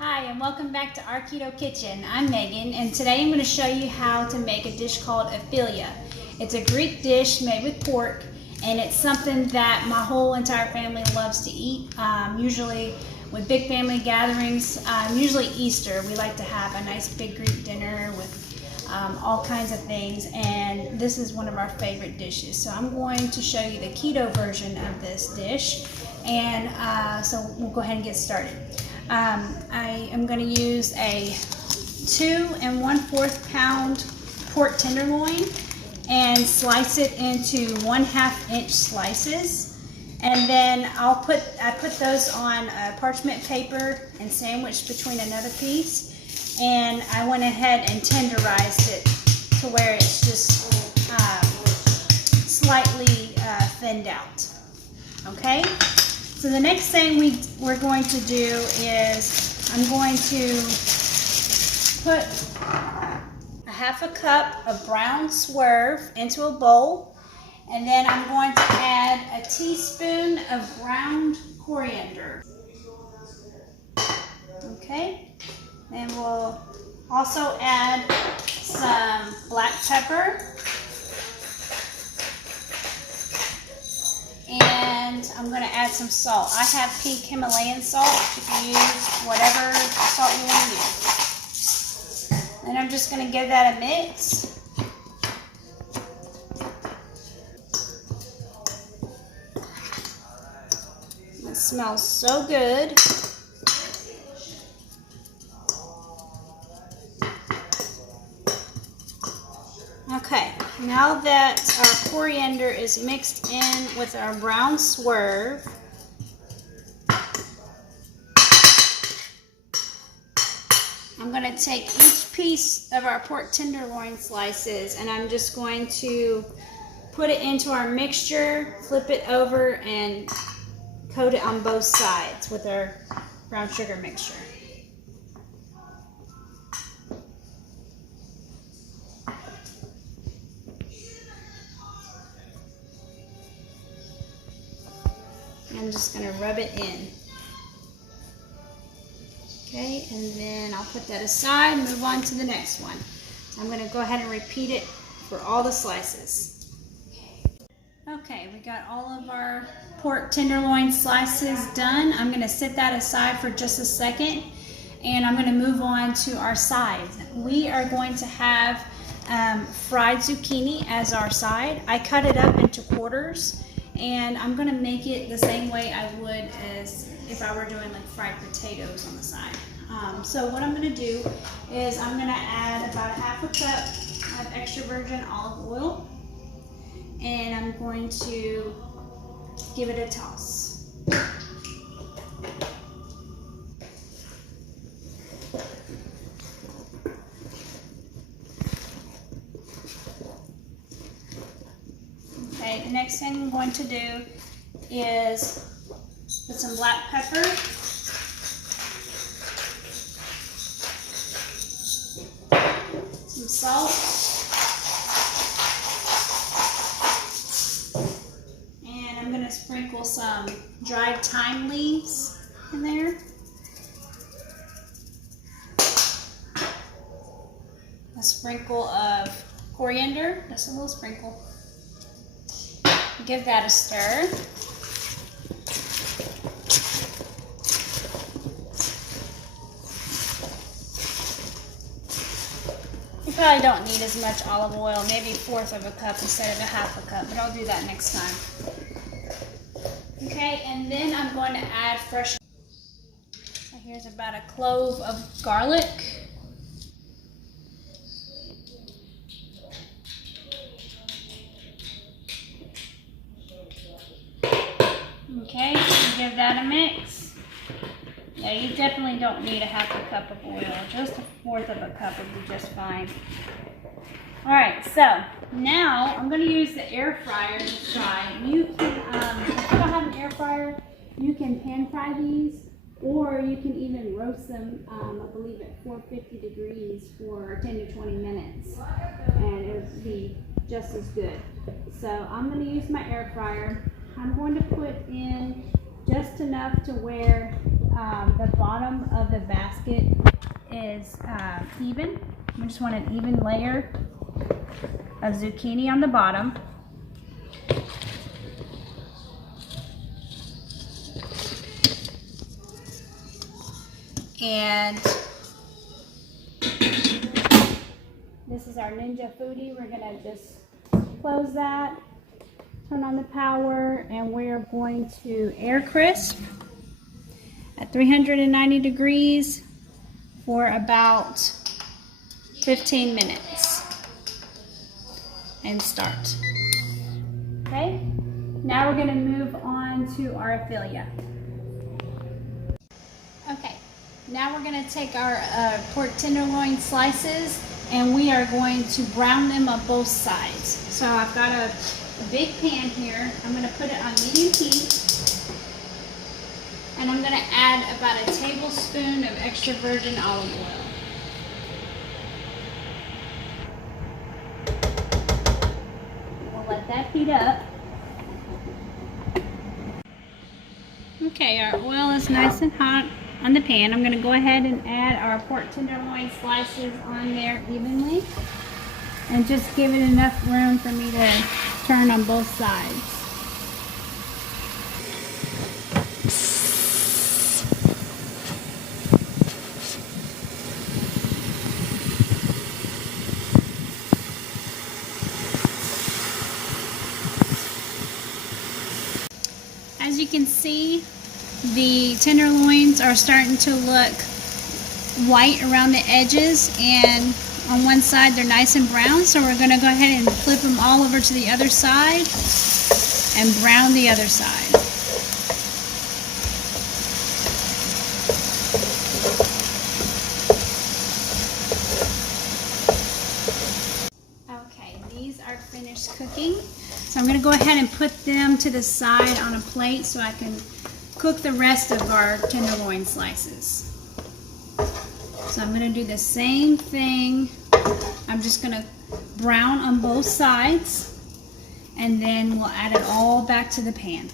Hi, and welcome back to our Keto Kitchen. I'm Megan, and today I'm going to show you how to make a dish called Afelia. It's a Greek dish made with pork, and it's something that my whole entire family loves to eat. Usually with big family gatherings, usually Easter, we like to have a nice big Greek dinner with all kinds of things, and this is one of our favorite dishes. So I'm going to show you the keto version of this dish, and so we'll go ahead and get started. I am going to use a 2 1/4 pound pork tenderloin and slice it into 1/2 inch slices, and then I put those on parchment paper and sandwiched between another piece, and I went ahead and tenderized it to where it's just slightly thinned out. Okay. So the next thing we're going to do is I'm going to put a 1/2 cup of Brown Swerve into a bowl, and then I'm going to add a teaspoon of ground coriander. Okay, then we'll also add some black pepper. And I'm going to add some salt. I have pink Himalayan salt. You can use whatever salt you want to use. And I'm just going to give that a mix. It smells so good. Okay, now that our coriander is mixed in with our Brown Swerve, I'm going to take each piece of our pork tenderloin slices and I'm just going to put it into our mixture, flip it over, and coat it on both sides with our brown sugar mixture. I'm just going to rub it in. Okay, and then I'll put that aside and move on to the next one. So I'm going to go ahead and repeat it for all the slices. Okay, we got all of our pork tenderloin slices done. I'm going to set that aside for just a second, and I'm going to move on to our sides. We are going to have fried zucchini as our side. I cut it up into quarters, and I'm going to make it the same way I would as if I were doing like fried potatoes on the side. So what I'm going to do is I'm going to add about 1/2 cup of extra virgin olive oil, and I'm going to give it a toss. Okay, the next thing I'm going to do is put some black pepper, some salt, and I'm going to sprinkle some dried thyme leaves in there. A sprinkle of coriander, just a little sprinkle. Give that a stir. You probably don't need as much olive oil, maybe 1/4 cup instead of 1/2 cup, but I'll do that next time. Okay, and then I'm going to add fresh. So here's about a clove of garlic. Okay, give that a mix. Yeah, you definitely don't need 1/2 cup of oil. Just 1/4 cup would be just fine. Alright, so now I'm going to use the air fryer to try. You can, if you don't have an air fryer, you can pan fry these, or you can even roast them, I believe at 450 degrees for 10 to 20 minutes, and it would be just as good. So I'm going to use my air fryer. I'm going to put in just enough to where the bottom of the basket is even. We just want an even layer of zucchini on the bottom. And this is our Ninja Foodie. We're gonna just close that, turn on the power, and we're going to air crisp at 390 degrees for about 15 minutes and start. Okay, now we're going to move on to our Afelia. Okay, now we're going to take our pork tenderloin slices and we are going to brown them on both sides. So I've got a big pan here. I'm going to put it on medium heat. And I'm going to add about a tablespoon of extra virgin olive oil. We'll let that heat up. Okay, our oil is nice and hot on the pan. I'm going to go ahead and add our pork tenderloin slices on there evenly. And just give it enough room for me to turn on both sides. As you can see, the tenderloins are starting to look white around the edges, and on one side they're nice and brown, so we're going to go ahead and flip them all over to the other side and brown the other side. Okay, these are finished cooking. So I'm going to go ahead and put them to the side on a plate so I can cook the rest of our tenderloin slices. So I'm going to do the same thing. I'm just going to brown on both sides and then we'll add it all back to the pan.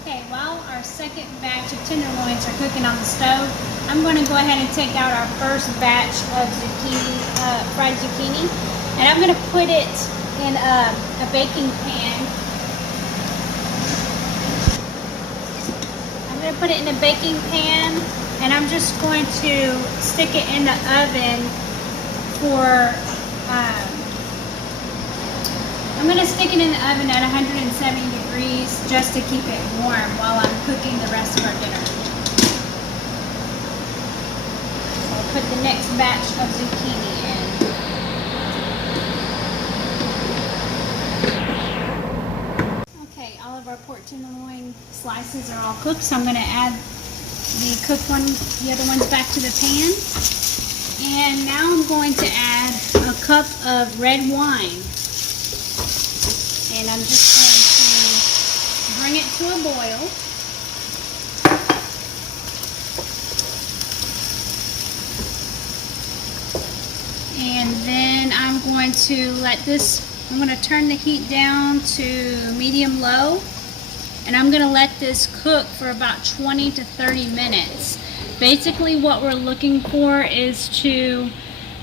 Okay, while our second batch of tenderloins are cooking on the stove, I'm going to go ahead and take out our first batch of zucchini, fried zucchini. And I'm going to put it in a baking pan. I'm going to put it in a baking pan, and I'm just going to stick it in the oven for, I'm going to stick it in the oven at 170 degrees just to keep it warm while I'm cooking the rest of our dinner. So I'll put the next batch of zucchini in. All of our pork tenderloin slices are all cooked, so I'm going to add the cooked one, the other ones back to the pan. And now I'm going to add a cup of red wine. And I'm just going to bring it to a boil. And then I'm going to let this, I'm going to turn the heat down to medium-low, and I'm going to let this cook for about 20 to 30 minutes. Basically what we're looking for is to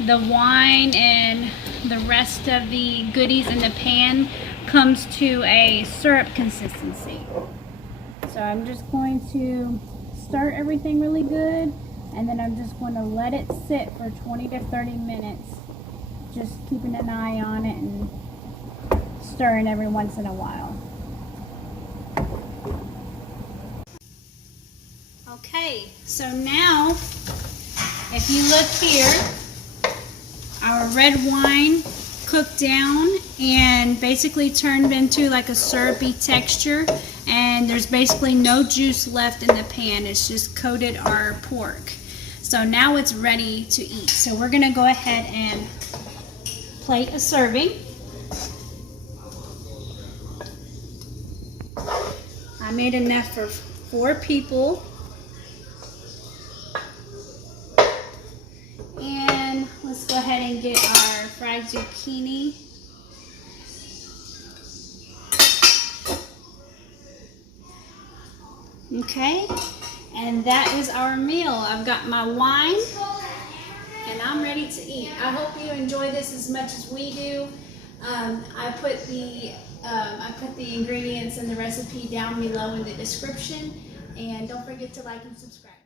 the wine and the rest of the goodies in the pan comes to a syrup consistency. So I'm just going to stir everything really good, and then I'm just going to let it sit for 20 to 30 minutes, just keeping an eye on it and stirring every once in a while. Okay, so now if you look here, our red wine cooked down and basically turned into like a syrupy texture, and there's basically no juice left in the pan. It's just coated our pork. So now it's ready to eat. So we're gonna go ahead and plate a serving. I made enough for 4 people. And let's go ahead and get our fried zucchini. Okay, and that is our meal. I've got my wine and I'm ready to eat. I hope you enjoy this as much as we do. I put the ingredients and the recipe down below in the description, and don't forget to like and subscribe.